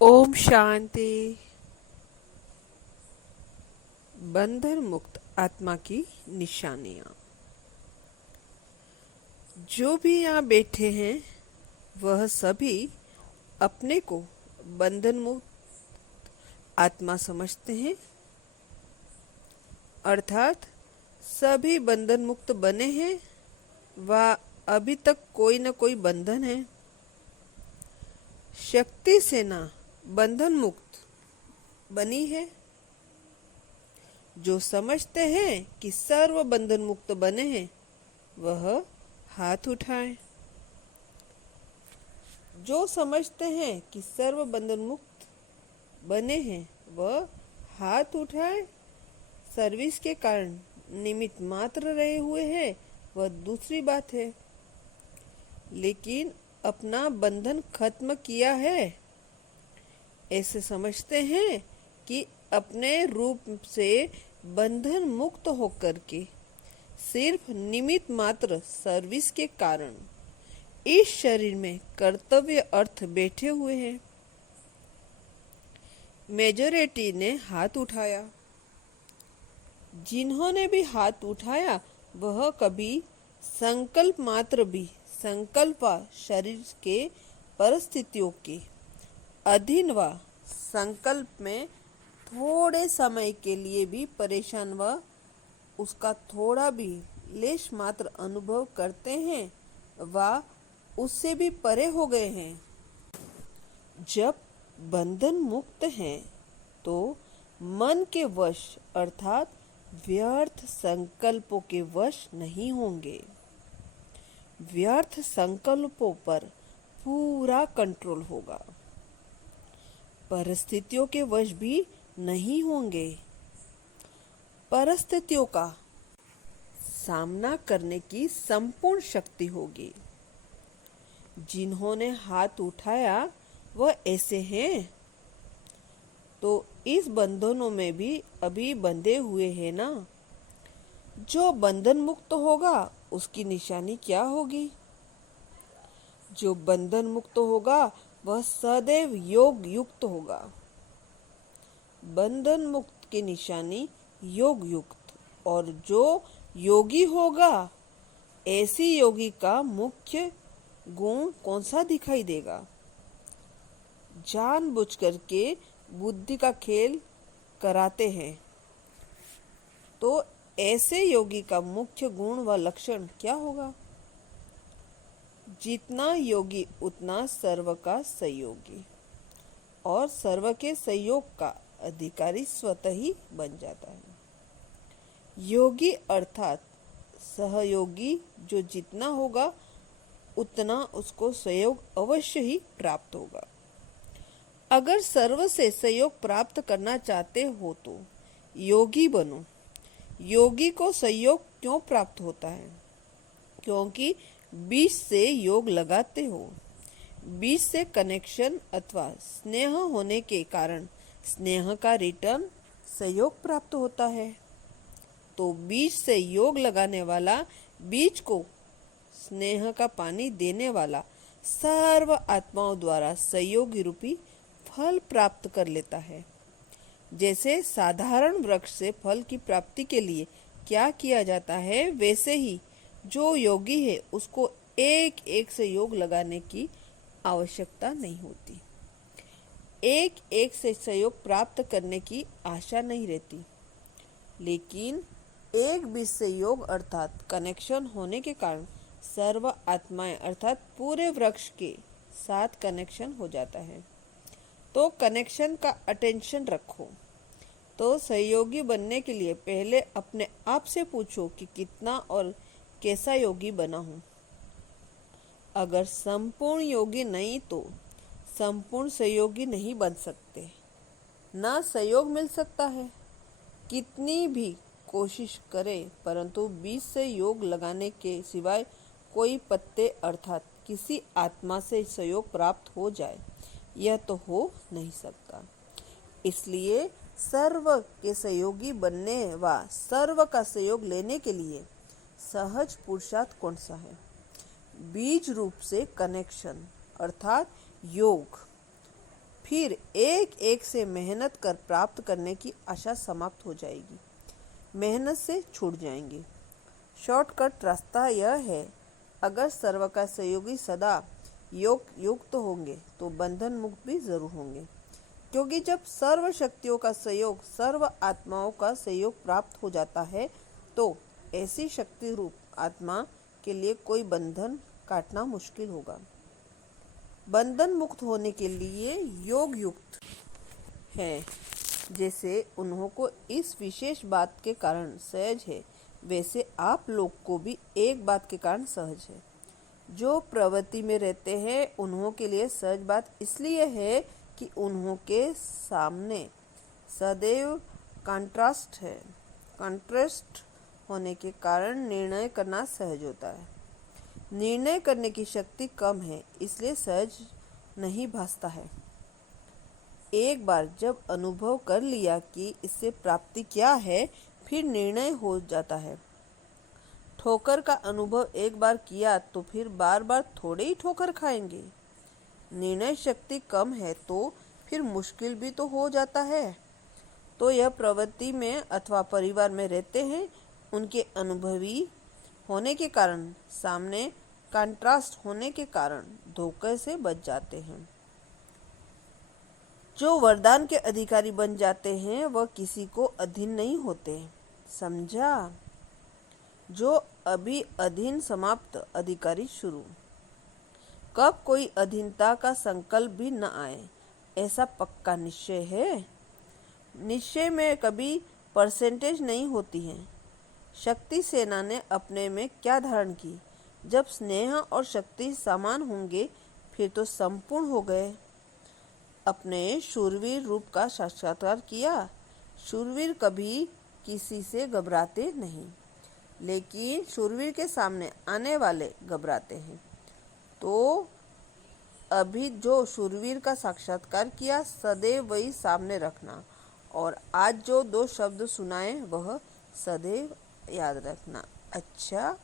ओम शांति। बंधन मुक्त आत्मा की निशानियां। जो भी यहाँ बैठे हैं वह सभी अपने को बंधन मुक्त आत्मा समझते हैं, अर्थात सभी बंधन मुक्त बने हैं व अभी तक कोई न कोई बंधन है। शक्ति सेना बंधन मुक्त बनी है। जो समझते हैं कि सर्व बंधन मुक्त बने हैं वह हाथ उठाएं। जो समझते हैं कि सर्व बंधन मुक्त बने हैं वह हाथ उठाएं। सर्विस के कारण निमित्त मात्र रहे हुए हैं वह दूसरी बात है, लेकिन अपना बंधन खत्म किया है ऐसे समझते हैं कि अपने रूप से बंधन मुक्त होकर के सिर्फ निमित्त मात्र सर्विस के कारण इस शरीर में कर्तव्य अर्थ बैठे हुए हैं। मेजॉरिटी ने हाथ उठाया। जिन्होंने भी हाथ उठाया वह कभी संकल्प मात्र भी संकल्प शरीर के परिस्थितियों के अधीन व संकल्प में थोड़े समय के लिए भी परेशान व उसका थोड़ा भी लेश मात्र अनुभव करते हैं व उससे भी परे हो गए हैं। जब बंधन मुक्त हैं तो मन के वश अर्थात व्यर्थ संकल्पों के वश नहीं होंगे। व्यर्थ संकल्पों पर पूरा कंट्रोल होगा। परिस्थितियों के वश भी नहीं होंगे। परिस्थितियों का सामना करने की संपूर्ण शक्ति होगी। जिन्होंने हाथ उठाया वह ऐसे हैं, तो इस बंधनों में भी अभी बंधे हुए हैं ना। जो बंधन मुक्त होगा उसकी निशानी क्या होगी? जो बंधन मुक्त होगा वह सदैव योग युक्त होगा। बंधन मुक्त की निशानी योग युक्त, और जो योगी होगा ऐसी योगी का मुख्य गुण कौन सा दिखाई देगा? जानबूझ करके बुद्धि का खेल कराते हैं, तो ऐसे योगी का मुख्य गुण व लक्षण क्या होगा? जितना योगी उतना सर्व का सहयोगी, और सर्व के सहयोग का अधिकारी स्वतः ही बन जाता है। योगी अर्थात सहयोगी जो जितना होगा उतना उसको सहयोग अवश्य ही प्राप्त होगा। अगर सर्व से सहयोग प्राप्त करना चाहते हो तो योगी बनो। योगी को सहयोग क्यों प्राप्त होता है? क्योंकि बीच से योग लगाते हो। बीच से कनेक्शन अथवा स्नेह होने के कारण स्नेह का रिटर्न सहयोग प्राप्त होता है। तो बीज से योग लगाने वाला बीज को स्नेह का पानी देने वाला सर्व आत्माओं द्वारा सहयोगी रूपी फल प्राप्त कर लेता है। जैसे साधारण वृक्ष से फल की प्राप्ति के लिए क्या किया जाता है, वैसे ही जो योगी है उसको एक एक से योग लगाने की आवश्यकता नहीं होती। एक एक से सहयोग प्राप्त करने की आशा नहीं रहती, लेकिन एक बीज से योग अर्थात कनेक्शन होने के कारण सर्व आत्माएं अर्थात पूरे वृक्ष के साथ कनेक्शन हो जाता है। तो कनेक्शन का अटेंशन रखो। तो सहयोगी बनने के लिए पहले अपने आप से पूछो कि कितना और कैसा योगी बना हूँ। अगर संपूर्ण योगी नहीं तो संपूर्ण सहयोगी नहीं बन सकते, ना सहयोग मिल सकता है। कितनी भी कोशिश करें परंतु बीज से योग लगाने के सिवाय कोई पत्ते अर्थात किसी आत्मा से सहयोग प्राप्त हो जाए, यह तो हो नहीं सकता। इसलिए सर्व के सहयोगी बनने व सर्व का सहयोग लेने के लिए सहज पुरुषार्थ कौन सा है? बीज रूप से कनेक्शन अर्थात योग। फिर एक एक से मेहनत कर प्राप्त करने की आशा समाप्त हो जाएगी, मेहनत से छूट जाएंगे। शॉर्टकट रास्ता यह है, अगर सर्व का सहयोगी सदा योग युक्त होंगे तो बंधन मुक्त भी जरूर होंगे, क्योंकि जब सर्व शक्तियों का सहयोग, सर्व आत्माओं का सहयोग प्राप्त हो जाता है तो ऐसी शक्ति रूप आत्मा के लिए कोई बंधन काटना मुश्किल होगा। बंधन मुक्त होने के लिए योग युक्त है, जैसे उन्हों को इस विशेष बात के कारण सहज है, वैसे आप लोग को भी एक बात के कारण सहज है। जो प्रवृत्ति में रहते हैं उन्हों के लिए सहज बात इसलिए है कि उन्हों के सामने सदैव कंट्रास्ट होने के कारण निर्णय करना सहज होता है। निर्णय करने की शक्ति कम है, इसलिए सहज नहीं भासता है। एक बार जब अनुभव कर लिया कि इससे प्राप्ति क्या है, फिर निर्णय हो जाता है। ठोकर का अनुभव एक बार किया तो फिर बार बार थोड़े ही ठोकर खाएंगे। निर्णय शक्ति कम है तो फिर मुश्किल भी तो हो जाता है। तो यह प्रवृत्ति में अथवा परिवार में रहते हैं, उनके अनुभवी होने के कारण, सामने कंट्रास्ट होने के कारण धोखे से बच जाते हैं। जो वरदान के अधिकारी बन जाते हैं वह किसी को अधीन नहीं होते, समझा? जो अभी अधीन समाप्त, अधिकारी शुरू। कब कोई अधीनता का संकल्प भी न आए, ऐसा पक्का निश्चय है। निश्चय में कभी परसेंटेज नहीं होती है। शक्ति सेना ने अपने में क्या धारण की? जब स्नेह और शक्ति समान होंगे फिर तो संपूर्ण हो गए। अपने शूरवीर रूप का साक्षात्कार किया। शूरवीर कभी किसी से घबराते नहीं, लेकिन शूरवीर के सामने आने वाले घबराते हैं। तो अभी जो शूरवीर का साक्षात्कार किया सदैव वही सामने रखना, और आज जो 2 शब्द सुनाए वह सदैव याद रखना। अच्छा।